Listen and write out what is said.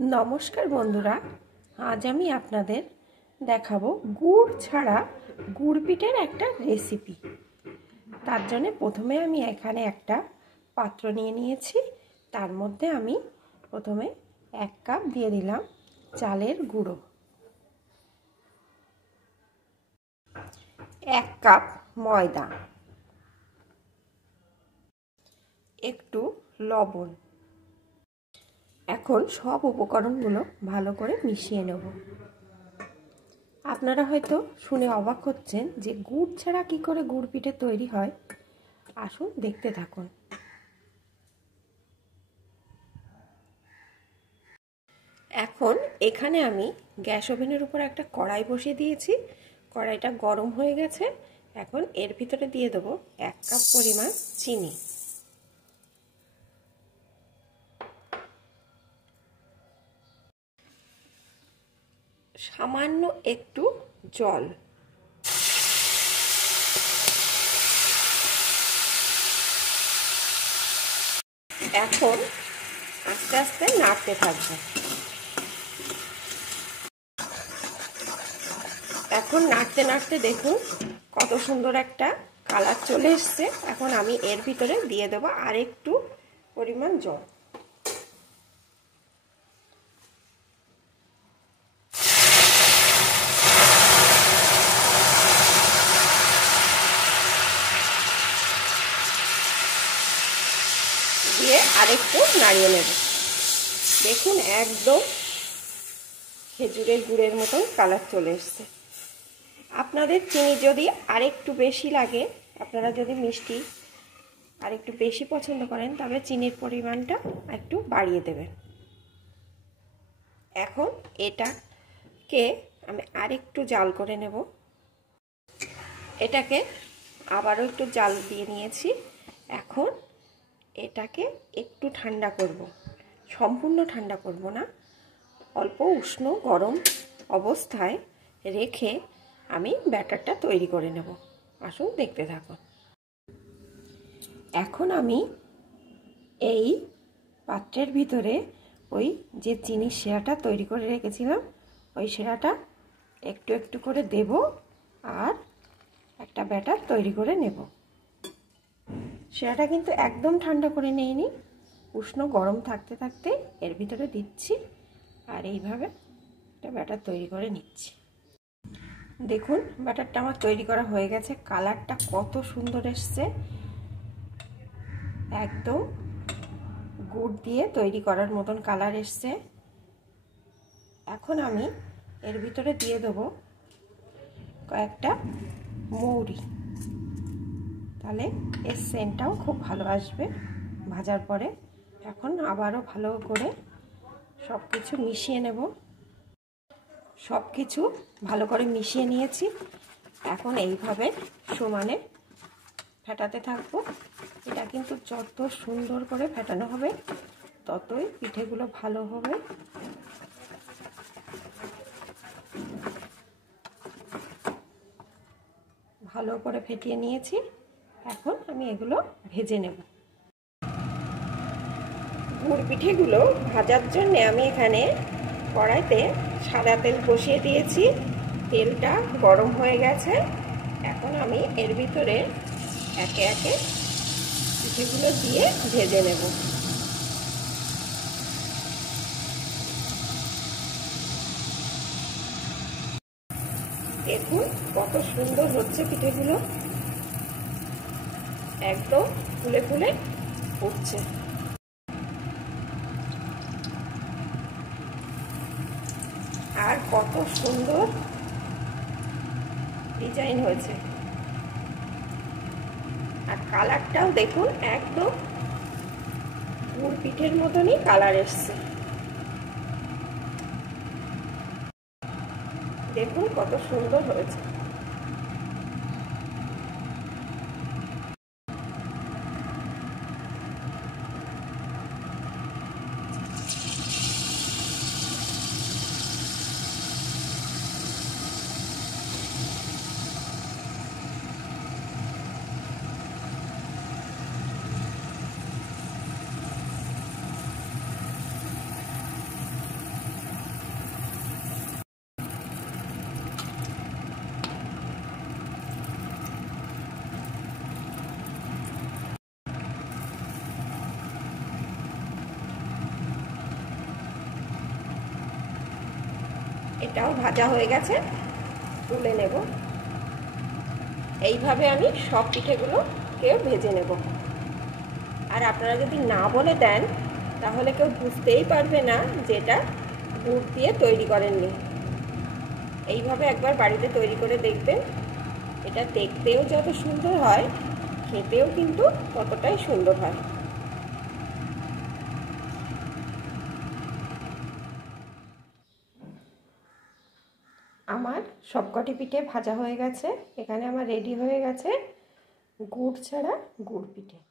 নমস্কার বন্ধুরা, আজ আমি আপনাদের দেখাবো গুড় ছাড়া গুড় পিঠের একটা রেসিপি। তার জন্য প্রথমে আমি এখানে একটা পাত্র নিয়ে নিয়েছি। তার মধ্যে আমি প্রথমে 1 কাপ দিয়ে দিলাম চালের গুঁড়ো, 1 কাপ ময়দা, একটু লবণ। এখন সব উপকরণগুলো ভালো করে মিশিয়ে নেব। আপনারা হয়তো শুনে অবাক হচ্ছেন যে গুড় ছাড়া কি করে গুড় পিঠে তৈরি হয়। আসুন দেখতে থাকুন। এখন এখানে আমি গ্যাস ওভেনের উপর একটা কড়াই বসিয়ে দিয়েছি। কড়াইটা গরম হয়ে গেছে। এখন এর ভিতরে দিয়ে দেবো 1 কাপ পরিমাণ চিনি, সামান্য একটু জল, এখন আস্তে আস্তে নাড়তে থাকবো। এখন নাড়তে নাড়তে দেখুন কত সুন্দর একটা কালার চলে এসছে। এখন আমি এর ভিতরে দিয়ে দেবো আর একটু পরিমাণ জল। দিয়ে আরেকটু নাড়িয়ে নেব। দেখুন একদম খেজুরের গুড়ের মতন কালার চলে এসছে। আপনাদের চিনি যদি আরেকটু বেশি লাগে, আপনারা যদি মিষ্টি আরেকটু বেশি পছন্দ করেন, তবে চিনির পরিমাণটা একটু বাড়িয়ে দেবেন। এখন এটাকে আমি আরেকটু জাল করে নেব। এটাকে আবারও একটু জাল দিয়ে নিয়েছি। এখন এটাকে একটু ঠান্ডা করব, সম্পূর্ণ ঠান্ডা করব না, অল্প উষ্ণ গরম অবস্থায় রেখে আমি ব্যাটারটা তৈরি করে নেব। আসুন দেখতে থাকুন। এখন আমি এই পাত্রের ভিতরে ওই যে চিনির শিরাটা তৈরি করে রেখেছিলাম, ওই শিরাটা একটু একটু করে দেব আর একটা ব্যাটার তৈরি করে নেব। শিরাটা কিন্তু একদম ঠান্ডা করে নেইনি, উষ্ণ গরম থাকতে থাকতে এর ভিতরে দিচ্ছি আর এইভাবে একটা ব্যাটার তৈরি করে নিচ্ছি। দেখুন ব্যাটারটা আমার তৈরি করা হয়ে গেছে। কালারটা কত সুন্দর এসছে, একদম গুড় দিয়ে তৈরি করার মতন কালার এসছে। এখন আমি এর ভিতরে দিয়ে দেবো কয়েকটা মৌরি, তাহলে এর সেন্টটাও খুব ভালো আসবে ভাজার পরে। এখন আবারও ভালো করে সব কিছু মিশিয়ে নেব। সব কিছু ভালো করে মিশিয়ে নিয়েছি। এখন এইভাবে সমানে ফেটাতে থাকবো। এটা কিন্তু যত সুন্দর করে ফেটানো হবে ততই পিঠেগুলো ভালো হবে। ভালো করে ফেটিয়ে নিয়েছি। এখন আমি এগুলো ভেজে নেব। গুড় পিঠেগুলো ভাজার জন্য আমি এখানে কড়াইতে সাদা তেল বসিয়ে দিয়েছি। তেলটা গরম হয়ে গেছে। এখন আমি এর ভিতরে একে একে পিঠেগুলো দিয়ে ভেজে নেব। দেখুন কত সুন্দর হচ্ছে পিঠেগুলো, একদম ফুলে ফুলে উঠছে। আর কত সুন্দর ডিজাইন হয়েছে, আর কালারটাও দেখুন একদম গুড় পিঠের মতনই কালার এসছে। দেখুন কত সুন্দর হয়েছে। এটাও ভাজা হয়ে গেছে, তুলে নেব। এইভাবে আমি সব পিঠেগুলোকে ভেজে নেব। আর আপনারা যদি না বলে দেন তাহলে কেউ বুঝতেই পারবে না যে এটা গুড় দিয়ে তৈরি করেননি। এইভাবে একবার বাড়িতে তৈরি করে দেখবেন। এটা দেখতেও যত সুন্দর হয়, খেতেও কিন্তু ততটাই সুন্দর হয়। আমার সবকটি পিঠে ভাজা হয়ে গেছে। এখানে আমার রেডি হয়ে গেছে গুড় ছাড়া গুড় পিঠে।